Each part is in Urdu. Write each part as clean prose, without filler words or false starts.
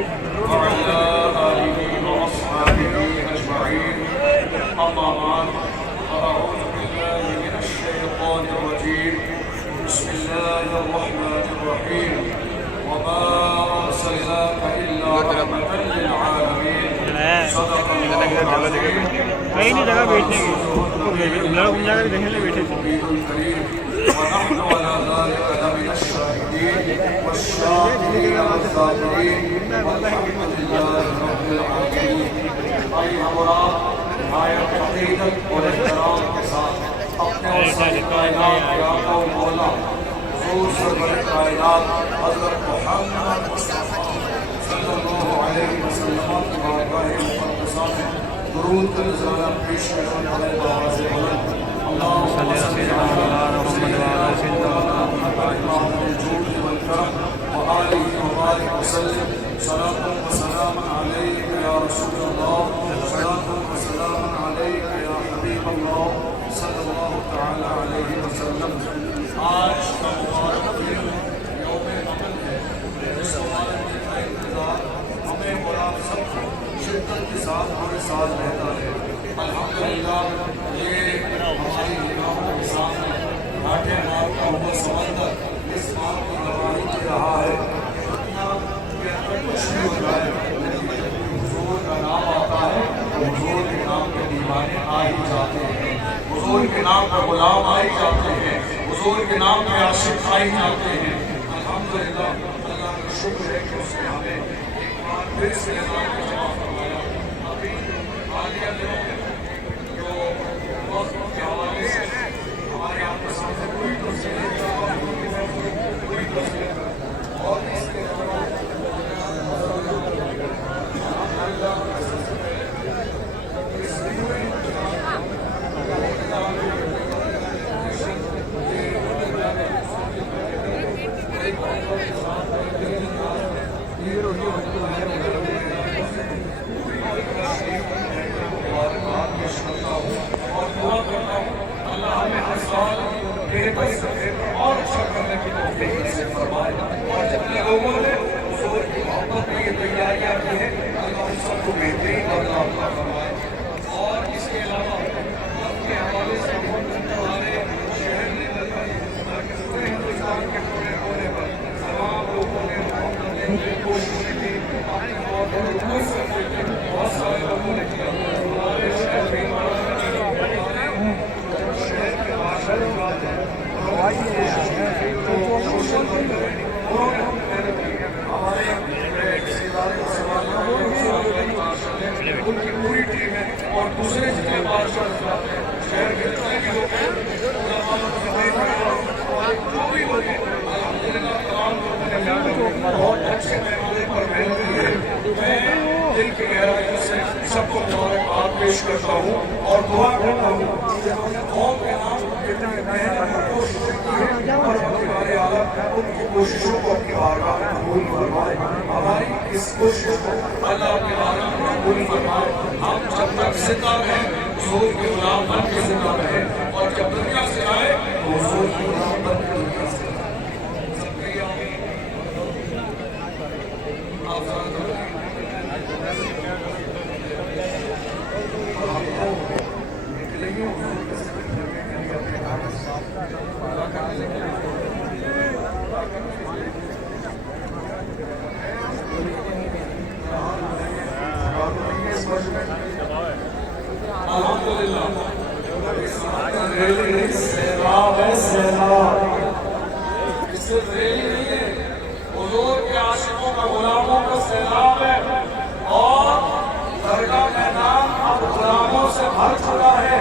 وعلى آله وأصحابه أجمعين. أما بعد فأعوذ بالله من الشيطان الرجيم. بسم الله الرحمن الرحيم. وما أرسلناك إلا رحمة للعالمين. صدق الله العظيم. کہیں نہیں جگہ بیٹھنے کی لڑک جگہ دیکھنے لے بیٹھے تھے. ونحن على ذلك لمن الشاهدين والشاكرين والذاكرين والحمد لله رب العالمين. ائی ہمراہ نہایت عقیدت اور احترام کے ساتھ اپنے اور ساری کائنات کے آقا و مولا حضور سرور کائنات حضرت محمد مصطفیٰ صلی اللہ علیہ وسلم کی بارگاہ مقدسہ میں درود کا نذرانہ پیش کرنے والے آواز بلند اللہم صلی اللہ علیہ وسلم. صلاة وسلام عليك يا رسول الله. صلاة وسلام عليك يا حبيب الله صلى الله تعالى عليه وسلم. آج کا مبارک دن یوم عمل ہے. اس مبارک دن کا انتظار ہمیں اور آپ سب کو شدت کے ساتھ ہر سال رہتا ہے. الحمدللہ یہ ہماری نگاہوں کے سامنے گھاٹے مار کا وہ سمندر اس بات کو گواہی دے رہا ہے کچھ بھی ہو جائے حضور کا نام آتا ہے. حضور کے نام کے دیوانے آ ہی جاتے ہیں. حضور کے نام کا غلام آ ہی جاتے ہیں. حضور کے نام کے عاشق آ ہی جاتے ہیں. الحمدللہ اللہ کا شکر ہے کہ اس نے ہمیں ایک بار پھر سے نظام کا جواب فرمایا. ابھی حالیہ دنوں میں جو وقت کے حوالے سے ہمارے آپ کے سامنے کوئی تصویر اور اس کے دوران اور اچھا کرنے کی توفیق نصیب فرمائے. اور جتنے لوگوں نے حضور کی محبت میں یہ تیاریاں کی ہیں اللہ ان سب کو بہترین بدلہ عطا فرمائے. اور اس کے علاوہ وقت کے حوالے سے ہمارے شہر نے پورے ہندوستان کے کونے کونے پر تمام لوگوں نے محبت دینے کی کوشش کی. اپنے طور پر دور کرنے کی بہت سارے لوگوں نے کیا. ہمارے شہر میں شہر کے بادشاہ ان کی پوری ٹیم ہے اور دوسرے جتنے بادشاہ شہر کے جتنے بھی لوگ ہیں جو بھی لوگ ہیں الحمدللہ تمام لوگوں نے بہت اچھے پیمانے پر محنت کی ہے. میں دل کی گہرائیوں سے سب کو مبارکباد پیش کرتا ہوں اور دعا کرتا ہوں قوم کے نام محنت کوششیں کی ہے اور ہمارے عالم ان کی کوششوں کو اپنی بارگاہ میں قبول فرمائے. ہماری اس کوشش کو اللہ اپنی بارگاہ میں قبول فرمائے. ہم جب تک زندہ رہیں حضور کے غلام بن کے زندہ رہیں اور جب دنیا سے آئے تو حضور کے غلام بن کے دنیا سے آئے. سب کے آمین. آپ نکلیں گے حضور کے سفر کرنے کے لیے اپنے کاغذ اللہ کرنے لگے. الحمدللہ سیلاب ہے سیلاب. اس سے ریلی نہیں ہے حضور کے عاشقوں کا غلاموں کا سیلاب ہے. اور درگاہ میدان اب غلاموں سے بھر چکا ہے.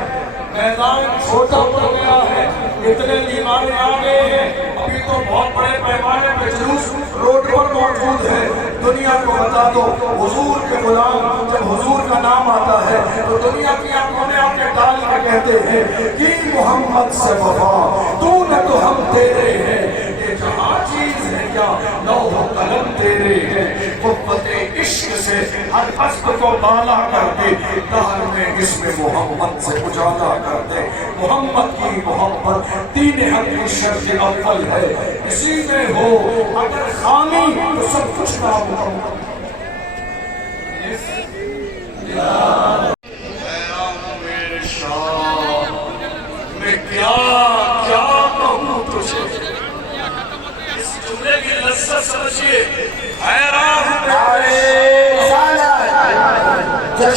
میدان چھوٹا پڑ گیا ہے. اتنے دیوانے آ گئے ہیں. ابھی تو بہت بڑے پیمانے پہ جلوس روڈ پر موجود ہے. دنیا کو بتا دو حضور کے غلام جب حضور کا نام آتا ہے تو دنیا کی آنکھوں میں آپ کے ڈال کے کہتے ہیں کہ محمد سے وفا تو نہ تو ہم تیرے ہیں. یہ جہاں چیز ہے کیا لوح و قلم تیرے ہیں. قوت عشق سے ہر اسب کو بالا کر دے. دہر میں اسم محمد سے اجالا کر دے. محمد کی محبت تین حق کی شرط اول ہے. اسی میں ہو اگر خامی تو سب کچھ نامحمد.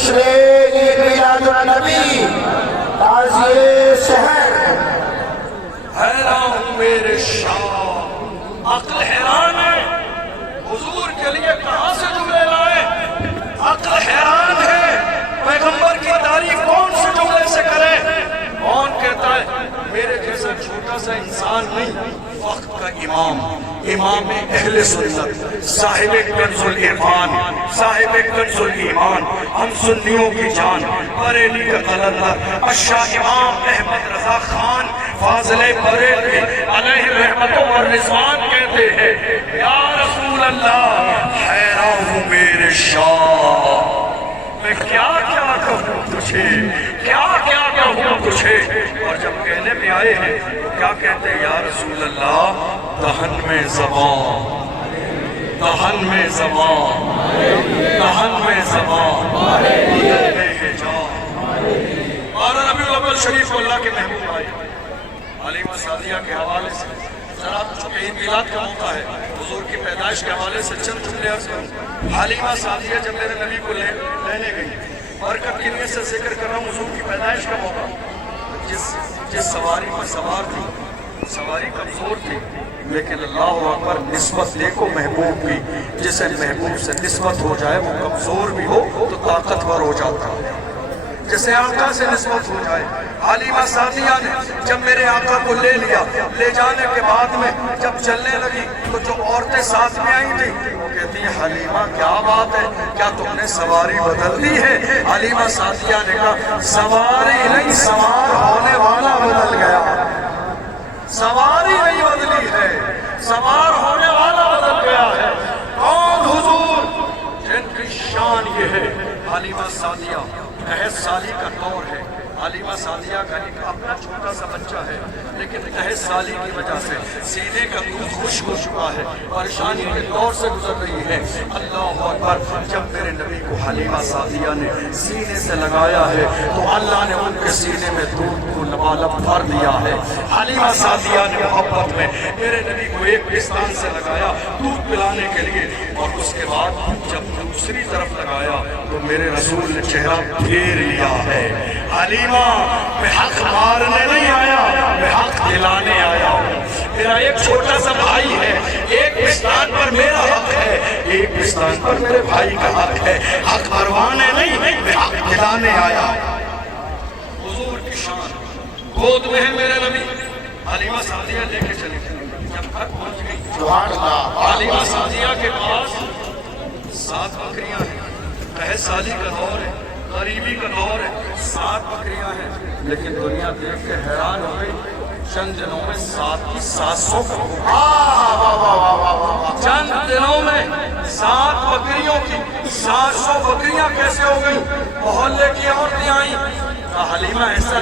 جشن عید میلاد النبی تعزیے شہر حیران ہوں میرے شاہ، عقل حیران ہے حضور کے لیے کہاں سے جملے لائے، عقل حیران ہے پیغمبر کی تعریف کون سے جملے سے کرے، کون کہتا ہے میرے جیسا چھوٹا سا انسان نہیں، وقت کا امام، امام اہل سنت، صاحب کنز الایمان، صاحب کنز الایمان، ہم سنیوں کی جان، بریلی کا قلندر الشاہ امام احمد رضا خان فاضل بریلی علیہ رحمت و رضوان کہتے ہیں یا رسول اللہ حیران ہوں میرے شاہ، میں کیا کیا کہوں تجھے، کیا کیا کہوں تجھے، اور جب کہنے میں آئے ہیں کیا کہتے ہیں یا رسول اللہ دہن میں زبان، دہن میں زبان، دہن میں زبان، دل میں ہے جان۔ اور ربیع الاول شریف کو اللہ کے محبوب آئے حلیمہ سعدیہ کے حوالے سے ذرا چونکہ عید میلاد کا موقع ہے حضور کی پیدائش کے حوالے سے چند جملے عرض کروں۔ حلیمہ سعدیہ جب میرے نبی کو لینے گئی، برکت کی نیت سے ذکر کر رہا ہوں، حضور کی پیدائش کا موقع، جس سواری پر سوار تھی سواری کمزور تھی لیکن اللہ اکبر نسبت دیکھو محبوب کی، جسے محبوب سے نسبت ہو جائے وہ کمزور بھی ہو تو طاقتور ہو جاتا ہے، جسے آقا سے نسبت ہو جائے۔ حلیمہ سعدیہ نے جب میرے آقا کو لے لیا، لے جانے کے بعد میں جب چلنے لگی تو جو عورتیں ساتھ میں آئی تھی وہ کہتی ہیں حلیمہ کیا بات ہے، کیا تم نے سواری بدل دی ہے؟ حلیمہ سعدیہ نے کہا سواری نہیں سوار ہونے والا بدل گیا، سواری نہیں بدلی ہے، سوار ہونے والا بدل گیا ہے۔ کون حضور؟ جن کی شان یہ ہے حلیمہ سعدیہ 10 سالی کا دور ہے، حلیمہ سعدیہ کا ایک اپنا چھوٹا سا بچہ ہے لیکن 10 سالی کی وجہ سے سینے کا دودھ خشک ہو چکا ہے، پریشانی کے دور سے گزر رہی ہے۔ اللہ اکبر، جب میرے نبی کو حلیمہ سعدیہ نے سینے سے لگایا ہے تو اللہ نے ان کے سینے میں دودھ کو لبالب بھر دیا ہے۔ حلیمہ سعدیہ نے محبت میں میرے نبی کو ایک پستان سے لگایا دودھ پلانے کے لیے، اور اس کے بعد جب دوسری طرف لگایا تو میرے رسول نے چہرہ پھیر لیا ہے۔ حلیمہ میں حق مارنے نہیں آیا، میں حق دلانے آیا ہوں۔ میرا ایک چھوٹا سا بھائی ہے، ایک پستان پر میرا حق ہے، ایک پستان پر میرے بھائی کا حق ہے، حق مروانے نہیں، میں حق دلانے آیا ہوں۔ حضور کی شان گود میں ہے میرے نبی، حلیمہ سعدیہ لے کے چلی گئی، جب گھر پہنچ گئی حلیمہ سعدیہ کے پاس 7 بکریاں ہیں، 10 سالی کا دور ہے، غریبی کا دور ہے، 7 بکریاں ہیں، لیکن دنیا دیکھ کے حیران ہو گئی، چند دنوں میں 7 کی 700 کا چند دنوں میں 7 بکریوں کی 700 بکریاں کیسے ہو گئی؟ محلے کی عورتیں آئیں، کہا حلیمہ ایسا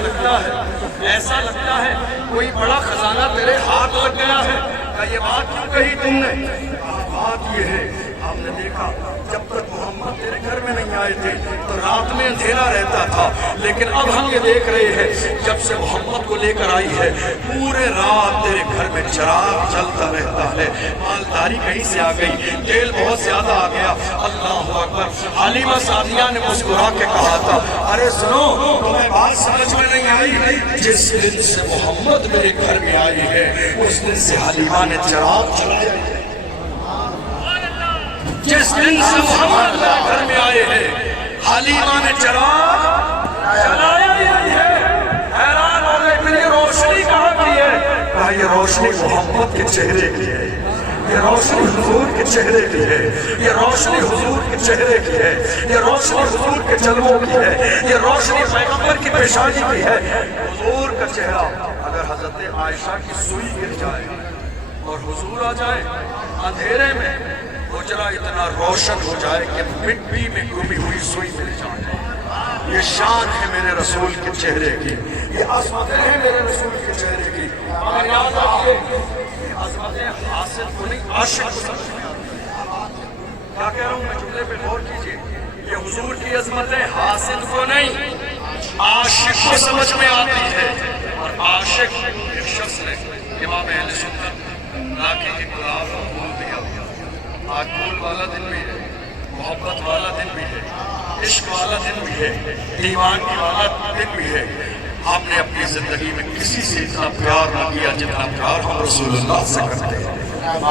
لگتا ہے کوئی بڑا خزانہ تیرے ہاتھ لگ گیا ہے، کہا یہ بات کیوں کہی تم نے؟ کہا بات یہ ہے ہم نے دیکھا جب تک محمد تیرے گھر میں نہیں آئے تھے تو رات میں اندھیرا رہتا تھا، لیکن اب ہم یہ دیکھ رہے ہیں جب سے محمد کو لے کر آئی ہے پورے رات تیرے گھر میں چراغ جلتا رہتا ہے، مالداری کہیں سے آ گئی، تیل بہت زیادہ آ گیا۔ اللہ اکبر، حلیمہ سعدیہ نے مسکرا کے کہا تھا ارے سنو تمہیں بات سمجھ میں نہیں آئی، جس دن سے محمد میرے گھر میں آئی ہے اس دن سے حلیمہ نے چراغ جلایا، جس دن سے محمد میرے گھر میں آئے ہیں حلیمہ نے چراغ جلایا ہی ہے۔ حیران ہو گئے پھر یہ روشنی کہاں کی ہے؟ کہا یہ روشنی محمد کے چہرے کی ہے، یہ روشنی حضور کے چہرے کی ہے، یہ روشنی حضور کے چہرے کی ہے، یہ روشنی حضور کے جلووں کی ہے، یہ روشنی پیغمبر کی پیشانی کی ہے۔ حضور کا چہرہ اگر حضرت عائشہ کی سوئی گر جائے اور حضور آ جائے اندھیرے میں، حجرہ اتنا روشن ہو جائے کہ مٹی میں گمی ہوئی سوئی مل جائے۔ یہ شان ہے میرے رسول کے چہرے کی، یہ عظمتیں ہیں میرے رسول کے چہرے کی۔ اور یاد رکھیے یہ عظمتیں حاصل کو نہیں عاشق کو سمجھ میں آتی ہیں۔ کیا کہہ رہا ہوں میں، جملے پہ غور کیجئے، یہ حضور کی عظمتیں حاصل کو نہیں عاشق کو سمجھ میں آتی ہے۔ اور عاشق ایک شخص نے امام اہل سنت راکھی کی گلاب کو پھول دیا، آج پھول والا دن بھی ہے، محبت والا دن بھی ہے، عشق والا دن بھی ہے، دیوانگی والا دن بھی ہے. ہم نے اپنی زندگی میں کسی سے اتنا پیار نہ کیا جتنا پیار ہم رسول اللہ سے کرتے ہیں. ہم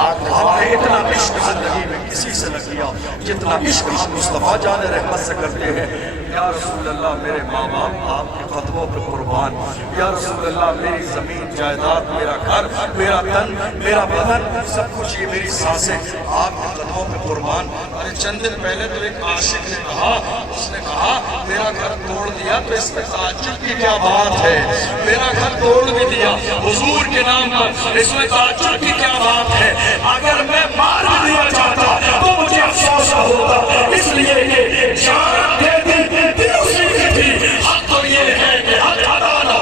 نے اتنا عشق زندگی میں کسی سے نہ کیا جتنا عشق ہم مصطفیٰ جان رحمت سے کرتے ہیں. یا رسول اللہ میرے ماں باپ آپ کے قدموں پہ قربان. یا رسول اللہ میری زمین جائیداد، میرا گھر، میرا تن، میرا بدن، سب کچھ یہ میری سانسیں آپ کے قدموں پہ قربان. ارے چند دن پہلے تو ایک عاشق نے کہا، اس نے کہا میرا گھر توڑ دیا تو اس میں تعجب کی کیا بات ہے. میرا گھر توڑ بھی دیا حضور کے نام پر، اس میں تعجب کی کیا بات ہے. اگر میں مار بھی دیا جاتا تو مجھے افسوس ہوتا، اس لیے یہ جان دے دی دل اسی کی تھی. حق تو یہ ہے کہ حق ادا نہ ہو.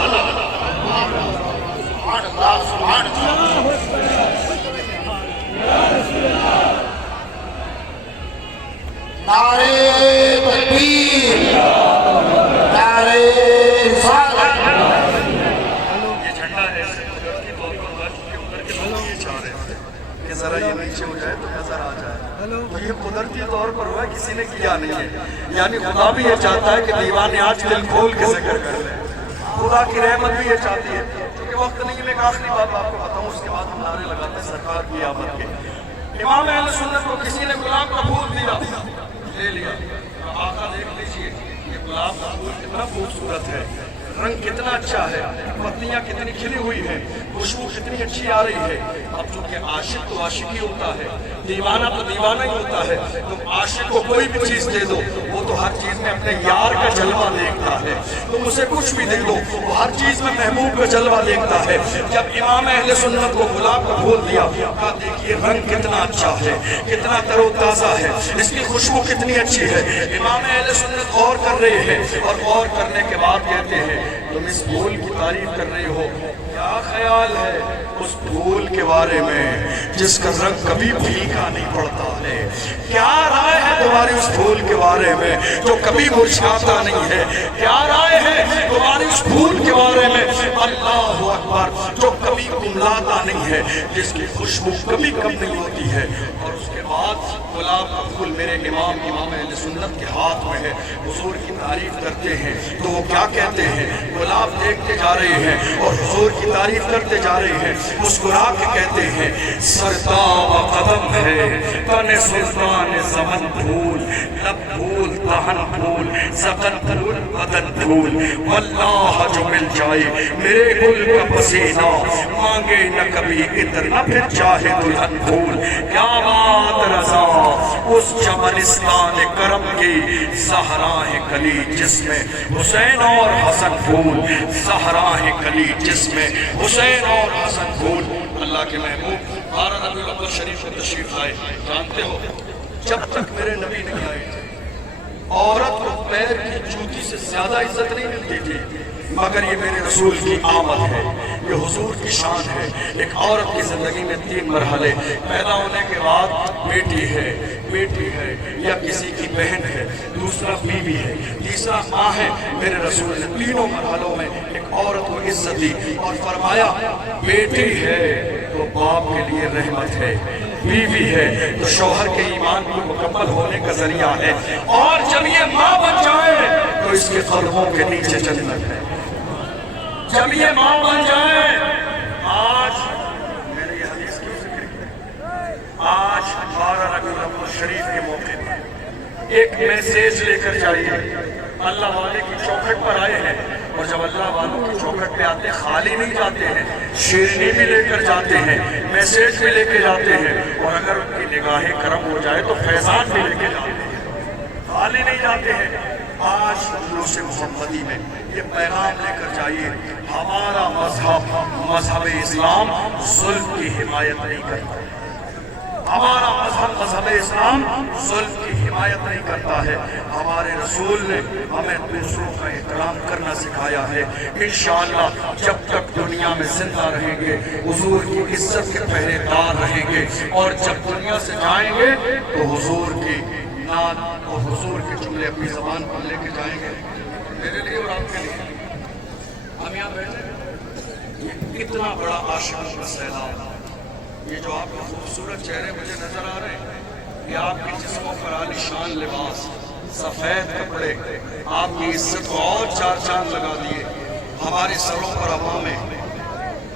نعرے تکبیر، نعرے رسالت. یہ جھنڈا ایسے قدرتی طور پر ہوا کہ ادھر کے لوگ یہ چاہ رہے تھے کہ ذرا یہ نیچے ہو جائے تو نظر آ جائے. تو یہ قدرتی طور پر ہوا، کسی نے کیا نہیں ہے. یعنی خدا بھی یہ چاہتا ہے کہ دیوانے آج دل کھول کے ذکر کر لیں. خدا کی رحمت بھی یہ چاہتی ہے. کیونکہ وقت نہیں ہے، ایک آخری بات آپ کو بتاؤں، اس کے بعد ہم نعرے لگاتے ہیں سرکار کی آمد کے. امام اہل سنت کو کسی نے گلاب کا پھول دیا، لے لیا. آقا دیکھ لیجئے یہ گلاب کا پھول کتنا خوبصورت ہے، رنگ کتنا اچھا ہے، پتیاں کتنی کھلی ہوئی ہیں، خوشبو کتنی اچھی آ رہی ہے. اب چونکہ عاشق تو عاشق ہی ہوتا ہے، دیوانہ تو دیوانہ ہی ہوتا ہے. تم عاشق کو کوئی بھی چیز دے دو وہ تو ہر چیز میں اپنے یار کا جلوہ دیکھتا ہے. تم اسے کچھ بھی دے دو وہ ہر چیز میں محبوب کا جلوہ دیکھتا ہے. جب امام اہل سنت کو گلاب کا پھول دیا، کہا دیکھیے رنگ کتنا اچھا ہے، کتنا تر و تازہ ہے، اس کی خوشبو کتنی اچھی ہے. امام اہل سنت غور کر رہے ہیں اور غور کرنے کے بعد کہتے ہیں تم اس پھول کی تعریف کر رہے ہو، کیا خیال ہے اس پھول کے بارے میں جس کا رنگ کبھی پھیکا نہیں پڑتا ہے؟ کیا رائے ہے تمہاری اس پھول کے بارے میں جو کبھی مرجھاتا نہیں ہے؟ کیا رائے ہے تمہاری اس پھول کے بارے میں اللہ اکبر جو کبھی کملاتا نہیں ہے، جس کی خوشبو کبھی کم نہیں ہوتی ہے؟ اور اس کے بعد گلاب کا پھول میرے امام اہل سنت کے ہاتھ میں ہے. حضور کی تعریف کرتے ہیں تو وہ کیا کہتے ہیں؟ گلاب دیکھتے جا رہے ہیں اور حضور کی تعریف کرتے جا رہے ہیں. مسکرا کے کہتے ہیں سرتاب قدم ہے تن سلطان زمن پھول، لب پھول دہن پھول زبن پھول بدن پھول. واللہ جو مل جائے میرے گل کا پسینہ، مانگے نہ کبھی عطر نہ پھر چاہے دلہن پھول. کیا بات رضا اس چمنستان کرم کی، زہراہ کلی جس میں حسین اور حسن پھول، زہراہ کلی جس میں حسین اور حسن پھول. اللہ کے محبوب 12 ربیع الاول شریف میں تشریف لائے. جانتے ہو جب تک میرے نبی نہیں آئے تھے عورت کو پیر کی جوتی سے زیادہ عزت نہیں ملتی تھی، مگر یہ میرے رسول کی آمد ہے، یہ حضور کی شان ہے. ایک عورت کی زندگی میں 3 مرحلے، پیدا ہونے کے بعد بیٹی ہے یا کسی کی بہن ہے، دوسرا بیوی ہے، تیسرا ماں ہے. میرے رسول نے تینوں مرحلوں میں ایک عورت کو عزت دی اور فرمایا بیٹی ہے تو باپ کے لیے رحمت ہے، بیوی ہے تو شوہر کے ایمان کو مکمل ہونے کا ذریعہ ہے، اور جب یہ ماں بن جائے تو اس کے قدموں کے نیچے جنت ہے. جب یہ ماں بن جائے. آج میں نے یہ حدیث کیوں ذکر کی؟ آج 12 ربیع الاول شریف کے موقع پر ایک میسیج لے کر جائیے. اللہ والے کی چوکھٹ پر آئے ہیں، اور جب اللہ والوں کی چوکھٹ پہ آتے خالی نہیں جاتے ہیں، شیرنی بھی لے کر جاتے ہیں، میسیج بھی لے کے جاتے ہیں، اور اگر ان کی نگاہ کرم ہو جائے تو فیضان بھی لے کے جاتے ہیں، خالی نہیں جاتے ہیں. آج خلوص محمدی میں یہ پیغام لے کر جائیے ہمارا مذہب اسلام ظلم کی حمایت نہیں کرتا. ہمارا مذہب اسلام ظلم کی حمایت نہیں کرتا ہے. ہمارے رسول نے ہمیں دوسروں کا احترام کرنا سکھایا ہے. انشاءاللہ جب تک دنیا میں زندہ رہیں گے حضور کی عزت کے پہرے دار رہیں گے، اور جب دنیا سے جائیں گے تو حضور کی نعت اور حضور کے جملے اپنی زبان پر لے کے جائیں گے. میرے لیے اور آپ کے لیے ہم یہاں بیٹھے کتنا بڑا عاشق کا سیلاب. یہ جو آپ کے خوبصورت چہرے مجھے نظر آ رہے ہیں، یہ آپ کے جسموں پر عالی شان لباس، سفید کپڑے آپ کی عزت کو اور چار چاند لگا دیے. ہمارے سروں پر ہوا میں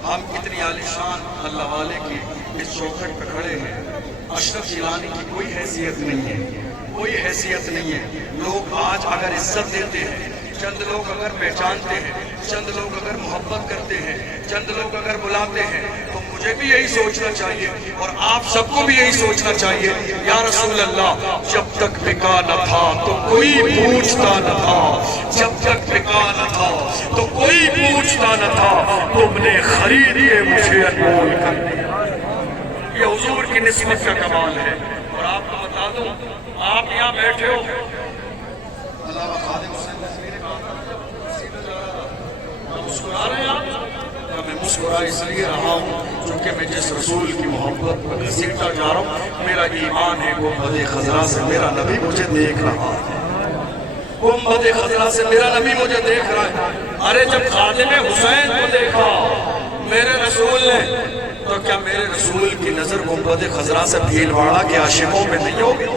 ہم اتنی عالیشان اللہ والے کی اس چوکھٹ پہ کھڑے ہیں. اشرف گیلانی کی کوئی حیثیت نہیں ہے, کوئی حیثیت نہیں ہے. لوگ آج اگر عزت دیتے ہیں, چند لوگ اگر پہچانتے ہیں, چند لوگ اگر محبت کرتے ہیں, چند لوگ اگر بلاتے ہیں, تو مجھے بھی یہی سوچنا چاہیے اور آپ سب کو بھی یہی سوچنا چاہیے. یا رسول اللہ, جب تک بکا نہ تھا تو کوئی پوچھتا نہ تھا, جب تک بکا نہ تھا تو کوئی پوچھتا نہ تھا, تم نے خرید کے مجھے انمول کر دیا. یہ حضور کی نسبت کا کمال ہے. اور آپ کو بتا دوں, آپ یہاں بیٹھے ہو, اللہ خادم حسین نظری نے کہا تھا, سیدھا جا رہا تھا, مسکرا رہے ہیں آپ؟ میں مسکرا اس لیے رہا ہوں چونکہ میں جس رسول کی محبت پر گھسیٹتا جا رہا ہوں, میرا ایمان ہے گنبد خضرا سے میرا نبی مجھے دیکھ رہا ہے. گنبد خضرا سے میرا نبی مجھے دیکھ رہا ہے. ارے جب خادم حسین کو دیکھا میرے رسول نے, تو کیا میرے رسول کی نظر گنبد خضرا سے بھیلواڑہ کے عاشقوں میں نہیں ہوگی,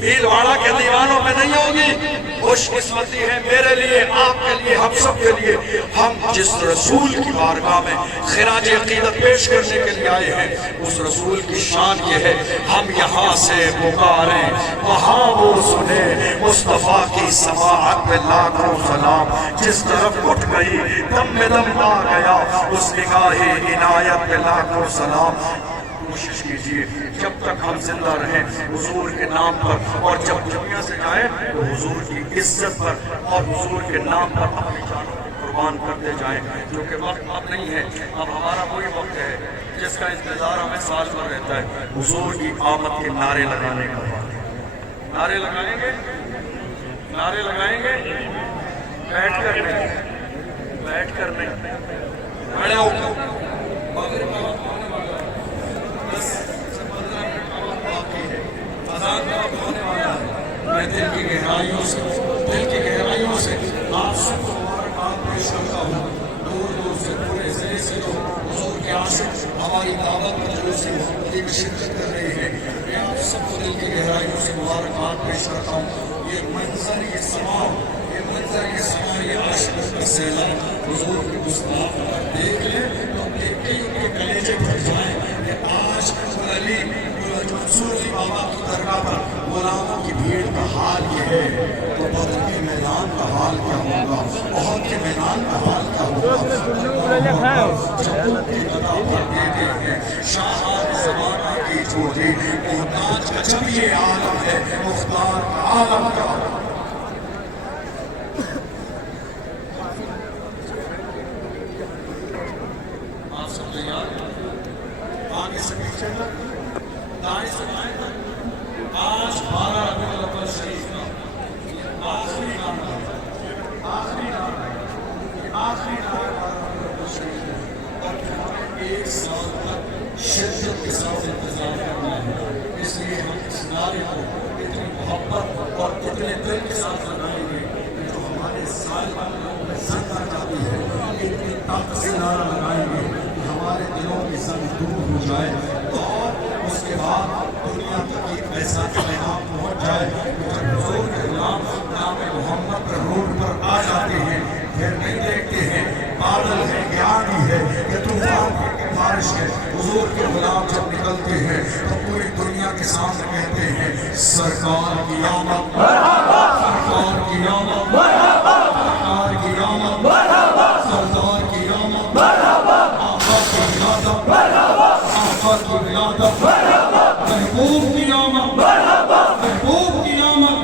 بھیلواڑہ کے دیوانوں میں نہیں ہوگی؟ خوش قسمتی ہے میرے لیے, آپ کے لیے, ہم سب کے لیے, ہم جس رسول کی بارگاہ میں خراج عقیدت پیش کرنے کے لیے آئے ہیں, اس رسول کی شان یہ ہے, ہم یہاں سے پکاریں وہاں وہ سنے, مصطفیٰ کی سماعت پہ لاکھوں سلام, جس طرف اٹھ گئی دم میں دم آ گیا, اس نگاہ عنایت پہ لاکھوں سلام. کوشش کیجئے جب تک ہم زندہ رہیں حضور کے نام پر, اور جب دنیا سے جائیں تو حضور کی عزت پر اور حضور کے نام پر اپنی جانوں کو قربان کرتے جائیں. کیونکہ وقت اب نہیں ہے, اب ہمارا وہی وقت ہے جس کا انتظار ہمیں سال بھر رہتا ہے, حضور کی آمد کے نعرے لگانے کا وقت ہے. نعرے لگائیں گے, نعرے لگائیں گے, بیٹھ کر نہیں, بیٹھ کر نہیں, کھڑے ہو کر. مغرب کا وقت ہونے والا ہے, 10 سے 15 منٹ کا وقت باقی ہے, اذان کا وقت ہونے والا ہے. میں دل کی گہرائیوں سے آپ سب کو مبارکباد پیش کرتا ہوں. دور دور سے, پورے ضلع سے جو حضور کے عاشق ہماری دعوت پر جو سے محمدی میں شرکت کر رہے ہیں, میں آپ سب کو دل کی گہرائیوں سے مبارکباد پیش کرتا ہوں. یہ منظر, یہ سما, یہ عاشق کا سیلاب حضور کے گستاخ اگر دیکھ لیں تو دیکھ کے ان کے کلیجے بھر جائیں کہ آج علی منصور علی بابا کی درگاہ پر غلاموں کی بھیڑ کا حال یہ ہے, تو بدر کے میدان کا حال کیا ہوگا, احد کے میدان کا حال کیا ہوگا. جب کی قطع پر دیتے ہیں شاہان زمانہ کی چوری, محتاج کا جب یہ عالم ہے, مختار کا عالم کیا ہوگا. آگے سے پیچھے تک, دائیں سے بائیں تک. آج 12 ربیع الاول شریف کا آخری نعرہ, آخری نعرہ, آخری نعرہ 12 ربیع الاول شریف کا, اور ہمیں 1 سال تک شدت کے ساتھ انتظار کرنا ہے. اس لیے ہم اس نعرے کو اتنی محبت اور اتنے دل کے ساتھ لگائیں گے کہ جو ہمارے سال والوں میں زندہ جاتی ہے, اتنی طاقت سے نعرہ لگائیں گے کہ ہمارے دلوں کی زنگ دور ہو جائے, اور اس کے بعد دنیا تک ایک ایسا پیغام پہنچ جائے کہ جب حضور کے غلام نام محمد پر روڈ پر آ جاتے ہیں, پھر نہیں دیکھتے ہیں بادل ہے کہ آندھی ہے کہ طوفان ہے کہ بارش ہے, حضور کے غلام جب نکلتے ہیں تو پوری دنیا کے سامنے کہتے ہیں سرکار کی آمد, سرکار کی آمد, سرکار کی آمد, سرکار کی آمد, آقا کی ولادت, آقا کی ولادت, محبوب کی آمد, محبوب کی آمد,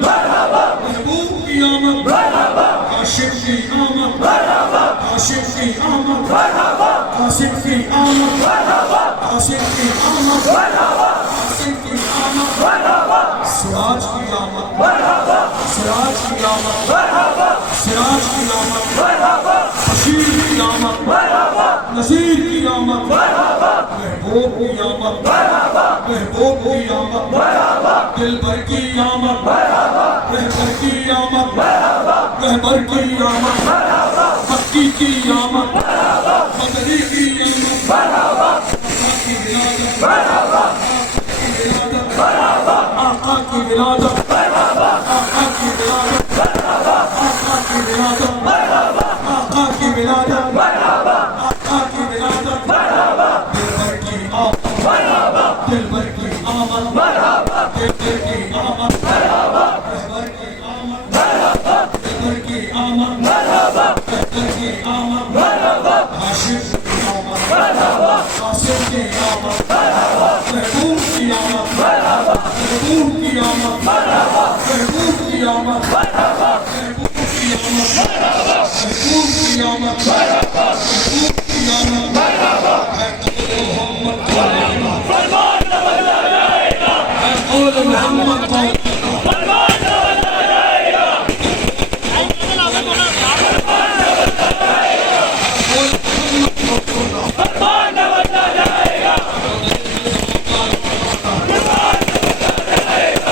محبوب کی آمد, عاشق کی آمد, عاشق کی آمد, عاشق کی آمد, عاشق کی آمد, عاشق کی آمد, سراج کی آمد, سراج کی آمد, سراج کی آمد, بشیر کی آمد, نذیر کی آمد, محبوب کی آمد, محبوب کی آمد, دلبر کی آمد, رہبر کی آمد, رہبر کی آمد, مکی کی آمد, بدری کی آمد, آقا کی ولادت, آقا کی ولادت, آقا کی ولادت, آقا کی آمد مرحبا حیدر کی آمد مرحبا ہاشم کی آمد مرحبا قاسم کی آمد مرحبا محبوب کی آمد مرحبا محبوب کی آمد مرحبا محبوب کی آمد مرحبا محبوب کی آمد مرحبا محبوب کی آمد مرحبا محبوب کی آمد مرحبا ہے قول محمد قولینا فرمان نہ بدلا جائے گا ہے قول محمد قولینا فرمان نہ بدلا جائے گا فرمان نہ بدلا جائے گا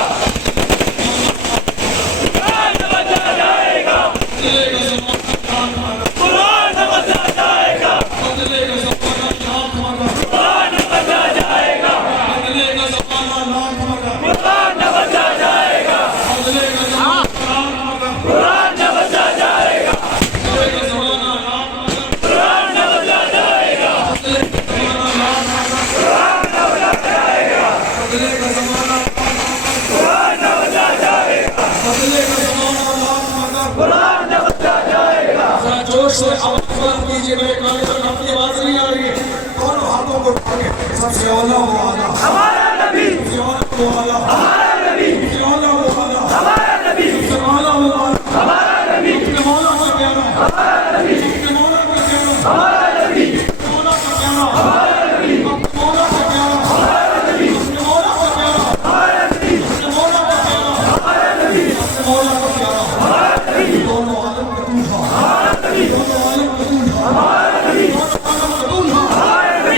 قرآن نہ بدلا جائے گا بدلے گا زمانہ لاکھ مگر قرآن نہ بدلا جائے گا بدلے گا زمانہ لاکھ مگر قرآن نہ بدلا جائے گا بدلے گا زمانہ لاکھ مگر قرآن نہ بدلا جائے گا بدلے گا زمانہ لاکھ مگر قرآن نہ بدلا جائے گا بدلے گا زمانہ لاکھ مگر قرآن نہ بدلا جائے گا بدلے گا زمانہ لاکھ مگر قرآن نہ بدلا جائے گا بدلے گا زمانہ لاکھ مگر قرآن نہ بدلا جائے گا ذرا جوش سے آواز بلند کیجیے میرے کانے تک آپ کی آواز نہیں آ رہی ہے دونوں ہاتھوں کو اٹھائیے سب سے اولا وہ آلہ ہمارا نبی سب سے اولا وہ آلہ ہمارا نبی سب سے اولا وہ آلہ ہمارا نبی سب سے اولا وہ آلہ ہمارا نبی اپنے مولا کا پیارا ہمارا نبی اپنے مولا کا پیارا ہمارا نبی اپنے مولا کا پیارا ہمارا نبی اپنے مولا کا پیارا ہمارا نبی اپنے مولا کا پیارا ہمارا نبی اپنے مولا کا پیارا ہمارا نبی اپنے مولا کا پیارا ہمارا نبی دونوں عالم کا دولہا ہمارا نبی دونوں عالم کا دولہا ہمارا نبی دونوں عالم کا دولہا ہمارا نبی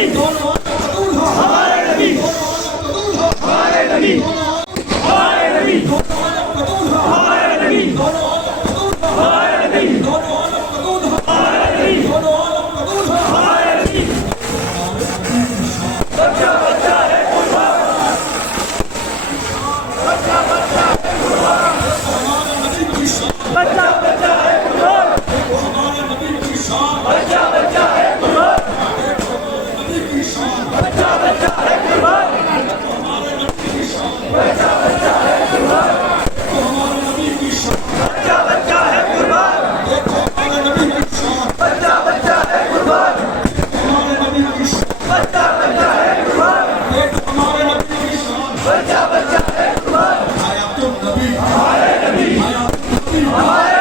دونوں عالم کا دولہا ہمارا نبی دونوں عالم کا دولہا ہمارا نبی ہمارا نبی دونوں عالم کا دولہا ہمارا نبی دونوں عالم کا دولہا ہمارا نبی دونوں عالم کا دولہا ہمارا نبی دونوں عالم کا دولہا ہمارا نبی بچہ بچہ ہے قربان بچہ بچہ ہے قربان ہمارا نبی کی شان بچہ بچہ ہے قربان ہمارا نبی کی شان بچہ بچہ ہے قربان نبی کی شان بچہ بچہ ہے قربان ہمارے نبی کی شان بچہ بچہ ہے قربان ہمارے نبی کی شان بچہ بچہ ہے قربان دیکھو ہمارے نبی کی شان بچہ بچہ ہے قربان ہمارے نبی کی شان بچہ بچہ ہے قربان دیکھو ہمارے نبی کی شان بچہ بچہ ہے قربان حیات النبی ہمارے نبی حیات النبی ہمارے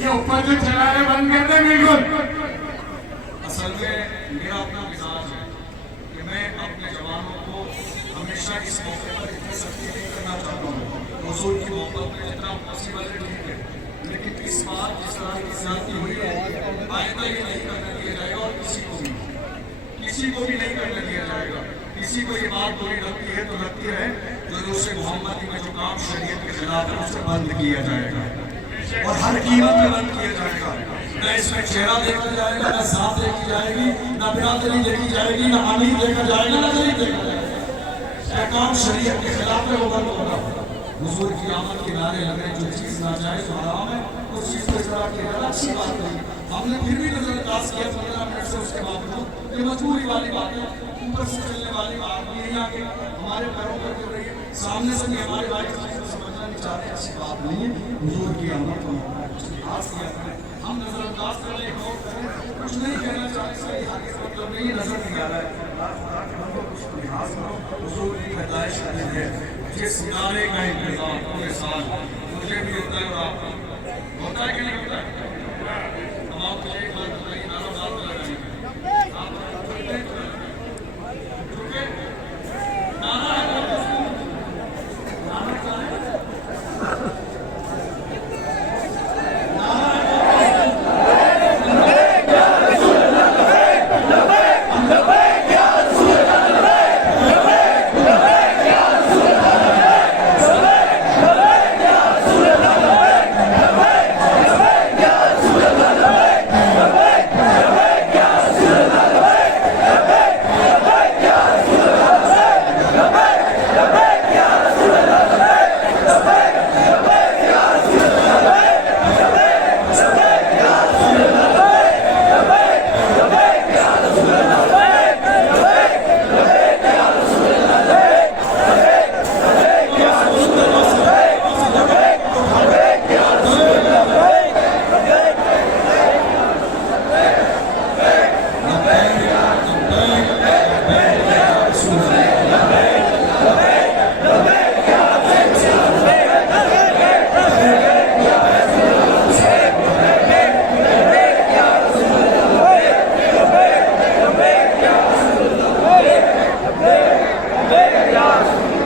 یہ اوپر جو چلا ہے بند کر دیں بالکل. اصل میں میرا اپنا مزاج ہے کہ میں اپنے جوانوں کو ہمیشہ اس موقع پر اتنی سختی نہیں کرنا چاہتا ہوں. حضور کی محبت میں جتنا پاسبل ہے ٹھیک ہے، لیکن اس بار جس طرح کی زیادتی ہوئی ہے آئندہ یہ نہیں کرنے دیا جائے گا، اور کسی کو بھی نہیں کرنے دیا جائے گا. کسی کو یہ بات بری لگتی ہے تو لگتی ہے، جلوس محمدی میں جو کام شریعت کے خلاف ہے اسے بند کیا جائے گا اور ہر قیمت پہ بند کیا جائے گا. نہ اس میں چہرہ دیکھا جائے گا، نہ ذات دیکھی جائے گی، نہ برادری دیکھی جائے گی، نہ امیر دیکھا جائے گا، نہ غریب دیکھا جائے گا. یہ کام شریعت کے خلاف ہے، وہ بند ہوگا. حضور کی آمد کے نعرے لگے، جو چیز ناجائز و حرام ہے اس چیز کو اس طرح کیا جانا اچھی بات نہیں. ہم نے پھر بھی نظر انداز کیا 15 منٹ سے، اس کے باوجود یہ مجبوری والی بات ہے. اوپر سے چلنے والی بات نہیں ہے کہ ہمارے پیروں پر گر رہی ہے، سامنے سے بھی ہمارے بھائی کو سمجھنا نہیں چاہتے، اچھی بات نہیں ہے. حضور کی آمد کو لحاظ کیا کریں. ہم نظر انداز کر لیں، غور کریں، کچھ نہیں کہنا چاہتے، صحیح حدیث مطلب نہیں نظر نہیں آ رہا ہے. کچھ لحاظ کرو، حضور کی پیدائش کا دن ہے. جس نعرے کا انتظار پورے سال مجھے بھی ہوتا ہے اور آپ کو ہوتا ہے کہ نہیں ہوتا ہے. ہم آپ کو ایک بات